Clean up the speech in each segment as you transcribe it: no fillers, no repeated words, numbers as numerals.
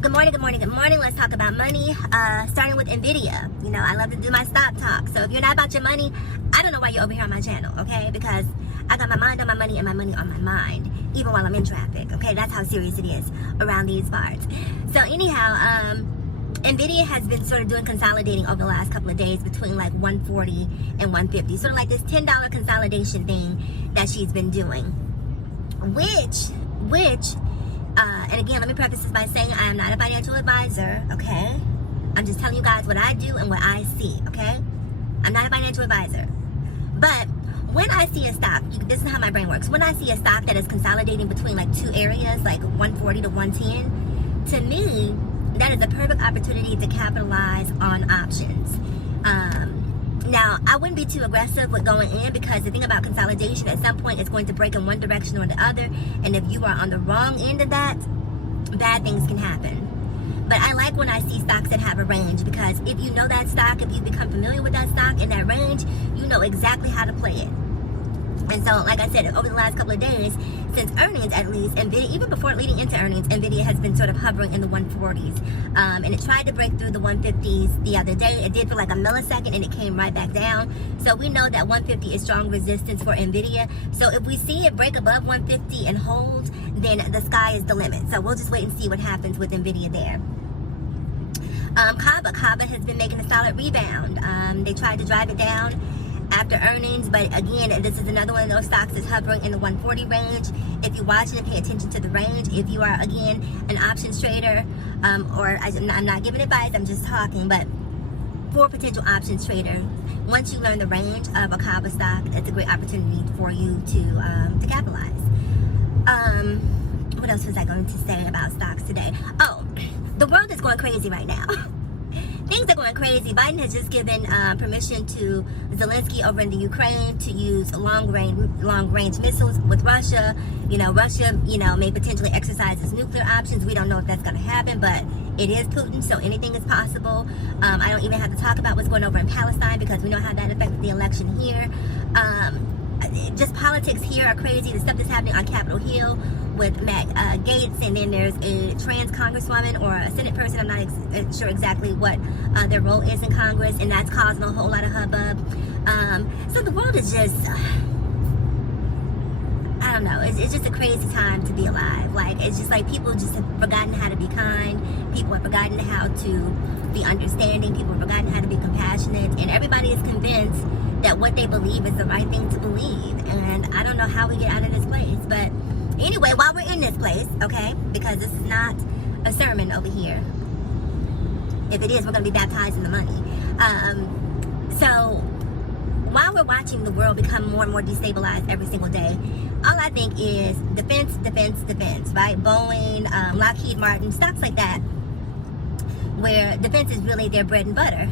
Good morning, good morning, good morning. Let's talk about money, starting with NVIDIA. You know, I love to do my stock talk. So if you're not about your money, I don't know why you're over here on my channel, okay? Because I got my mind on my money and my money on my mind, even while I'm in traffic, okay? That's how serious it is around these parts. So anyhow, NVIDIA has been sort of doing consolidating over the last couple of days between like 140 and 150. Sort of like this $10 consolidation thing that she's been doing. And again, let me preface this by saying I am not a financial advisor, okay? I'm just telling you guys what I do and what I see, okay? I'm not a financial advisor. But when I see a stock, this is how my brain works. When I see a stock that is consolidating between like two areas, like 140 to 110, to me, that is a perfect opportunity to capitalize on options. Now, I wouldn't be too aggressive with going in because the thing about consolidation, at some point it's going to break in one direction or the other. And if you are on the wrong end of that, bad things can happen. But I like when I see stocks that have a range, because if you know that stock, if you become familiar with that stock in that range, you know exactly how to play it. And so, like I said, over the last couple of days, since earnings at least, NVIDIA, even before leading into earnings, NVIDIA has been sort of hovering in the 140s. And it tried to break through the 150s the other day. It did for like a millisecond and it came right back down. So we know that 150 is strong resistance for NVIDIA. So if we see it break above 150 and hold, then the sky is the limit. So we'll just wait and see what happens with NVIDIA there. Kava has been making a solid rebound. They tried to drive it down after earnings, but again, this is another one of those stocks that's hovering in the 140 range. If you watch it and pay attention to the range, if you are, again, an options trader, I'm not giving advice, I'm just talking, but for a potential options trader, once you learn the range of a Kava stock, that's a great opportunity for you to capitalize. What else was I going to say about stocks today? Oh, the world is going crazy right now. Things are going crazy. Biden has just given permission to Zelensky over in the Ukraine to use long-range missiles with Russia. You know, Russia, may potentially exercise its nuclear options. We don't know if that's going to happen, but it is Putin, so anything is possible. I don't even have to talk about what's going over in Palestine because we know how that affected the election here. Just politics here are crazy. The stuff that's happening on Capitol Hill with Matt Gaetz, and then there's a trans congresswoman or a Senate person, I'm not sure exactly what their role is in Congress, and that's causing a whole lot of hubbub. So the world is just, I don't know, it's just a crazy time to be alive. Like, it's just like people just have forgotten how to be kind, people have forgotten how to be understanding, people have forgotten how to be compassionate, and everybody is convinced that what they believe is the right thing to believe. And I don't know how we get out of this place, but anyway, while we're in this place, okay, because this is not a sermon over here. If it is, we're going to be baptized in the money. So while we're watching the world become more and more destabilized every single day, all I think is defense, right? Boeing, Lockheed Martin, stocks like that, where defense is really their bread and butter.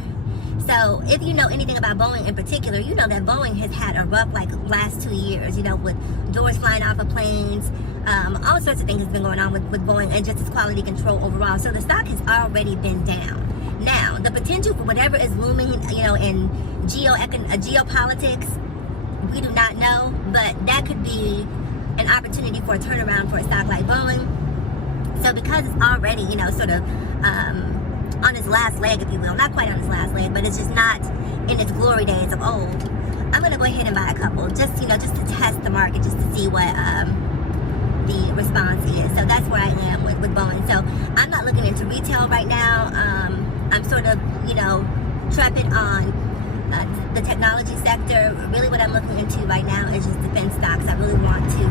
So if you know anything about Boeing in particular, you know that Boeing has had a rough last 2 years, with doors flying off of planes, all sorts of things has been going on with Boeing, and just its quality control overall. So the stock has already been down. Now, the potential for whatever is looming, in geopolitics, we do not know, but that could be an opportunity for a turnaround for a stock like Boeing. So because it's already, sort of, on its last leg, if you will. Not quite on its last leg, but it's just not in its glory days of old. I'm going to go ahead and buy a couple, just to test the market, just to see what the response is. So that's where I am with Boeing. So I'm not looking into retail right now. I'm sort of, trepid on the technology sector. Really what I'm looking into right now is just defense stocks. I really want to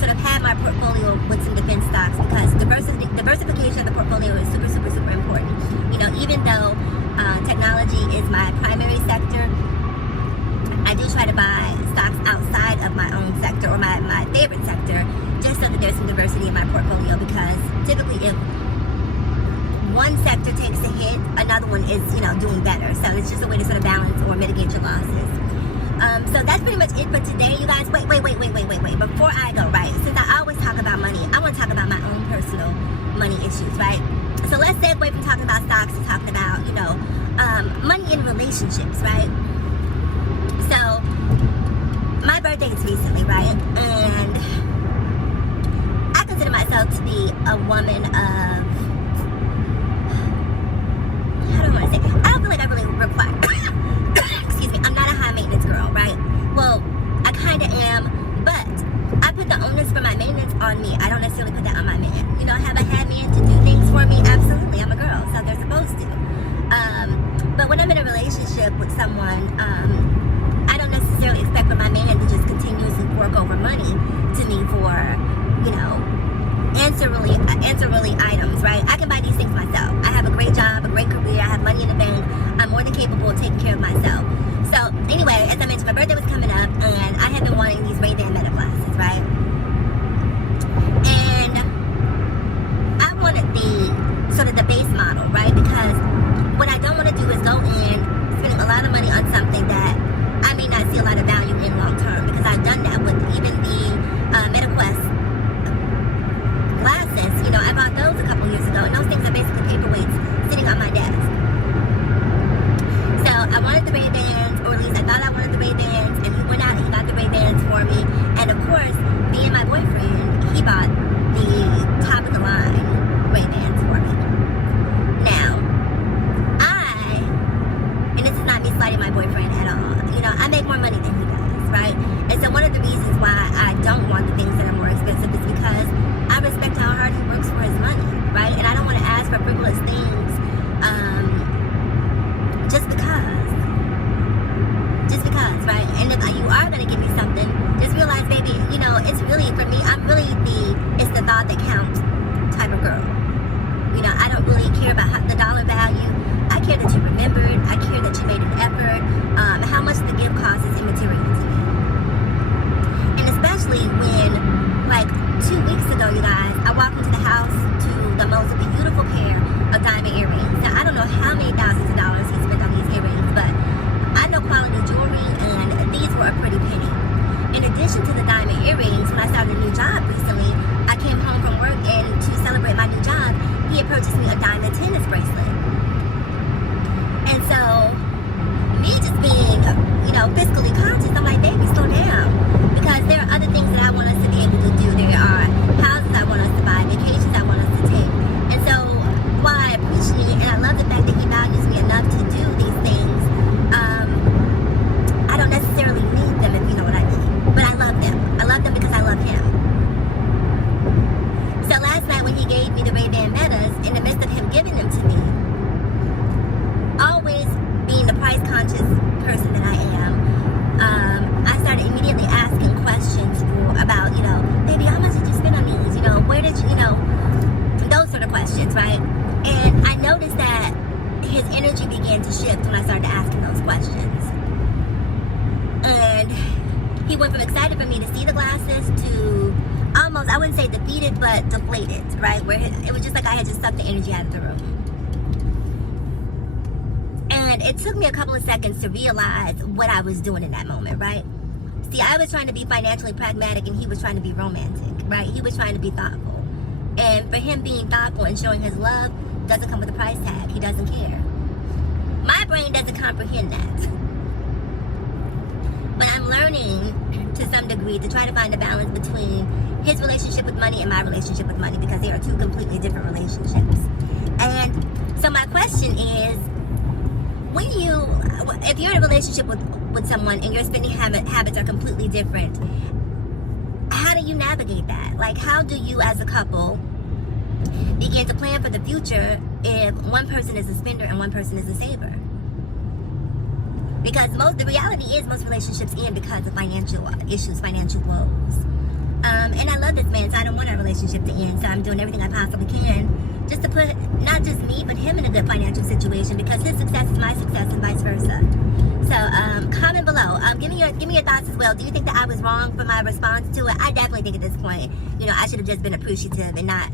sort of have my portfolio with some defense stocks, because diversification of the portfolio is super, super, super important. Even though technology is my primary sector, I do try to buy stocks outside of my own sector or my favorite sector, just so that there's some diversity in my portfolio, because typically if one sector takes a hit, another one is, doing better. So it's just a way to sort of balance or mitigate your losses. So that's pretty much it for today, you guys. Wait. Before I go, right, since I always talk about money, I want to talk about my own personal money issues, right? So let's segue from talking about stocks to talking about, money in relationships, right? So my birthday is recently, right? And I consider myself to be a woman of one, I don't necessarily expect for my man to just continuously fork over money to me for, ancillary items, right? I can buy these things myself. I have a great job, a great career, I have money in the bank. I'm more than capable of taking care of myself. So anyway, as I mentioned, my birthday was coming up, and I have been wanting these Ray-Ban Meta glasses, right? And I wanted the base model, right? Because what I don't want to do is go in spending a lot of money on something that I may not see a lot of value in long term, because I've done that with even the MetaQuest glasses. I bought those a couple years ago, and those things are basically paperweights sitting on my desk. So I wanted the Ray-Bans, or at least I thought I wanted the Ray-Bans, and he went out and he got the Ray-Bans for me. And of course, me and my boyfriend, he bought the top of the line Ray-Bans for me. Now, and this is not me slighting my boyfriend at all, I make more money than he does, right? And so one of the reasons why I don't want the things that are more expensive is because I respect how hard he works for his money, right? And I don't want to ask for frivolous things just because, right? And if you are going to give me something, just realize, baby, it's really, for me, I'm really it's the thought that counts type of girl. I don't really care about the dollar value. I care that you remembered. I care that you made an effort. How much the gift cost is immaterial to me. And especially when, like 2 weeks ago, you guys, I walked into the house to the most beautiful pair of diamond earrings. Now, I don't know how many thousands of dollars he spent on these earrings, but I know quality jewelry, and these were a pretty penny. In addition to the diamond earrings, when I started a new job recently, I came home from work, and to celebrate my new job, he had purchased me a diamond tennis bracelet. And so, me just being, fiscally conscious, I'm like, baby, slow down. Because there are other things that I want us to be able to do. There are houses I want us to buy, vacations I want us to take. And so, while I appreciate and I love the fact that he values me enough to do these things, I don't necessarily need them, if you know what I mean. But I love them. I love them because I love him. So last night when he gave me the Ray-Ban Metas, in the midst of him giving them to me, always being the price-conscious person that I am, I started immediately asking questions about, baby, how much did you spend on these? Where did you, those sort of questions, right? And I noticed that his energy began to shift when I started asking those questions. And he went from excited for me to see the glasses to almost, I wouldn't say defeated, but deflated, right? Where it was just like I had just sucked the energy out of the room. And it took me a couple of seconds to realize what I was doing in that moment, right? See, I was trying to be financially pragmatic, and he was trying to be romantic, right? He was trying to be thoughtful. And for him, being thoughtful and showing his love doesn't come with a price tag. He doesn't care. My brain doesn't comprehend that. But I'm learning to some degree to try to find a balance between his relationship with money and my relationship with money, because they are two completely different relationships. And so my question is, if you're in a relationship with someone and your spending habits are completely different, how do you navigate that? Like, how do you as a couple begin to plan for the future if one person is a spender and one person is a saver? Because the reality is most relationships end because of financial issues, financial woes. And I love this man, so I don't want our relationship to end. So I'm doing everything I possibly can just to put not just me, but him in a good financial situation, because his success is my success and vice versa. So comment below. Give me your thoughts as well. Do you think that I was wrong for my response to it? I definitely think at this point, I should have just been appreciative and not,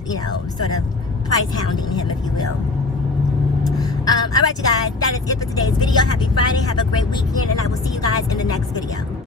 sort of price hounding him, if you will. All right, you guys, that is it for today's video. Happy Friday. Have a great weekend, and I will see you guys in the next video.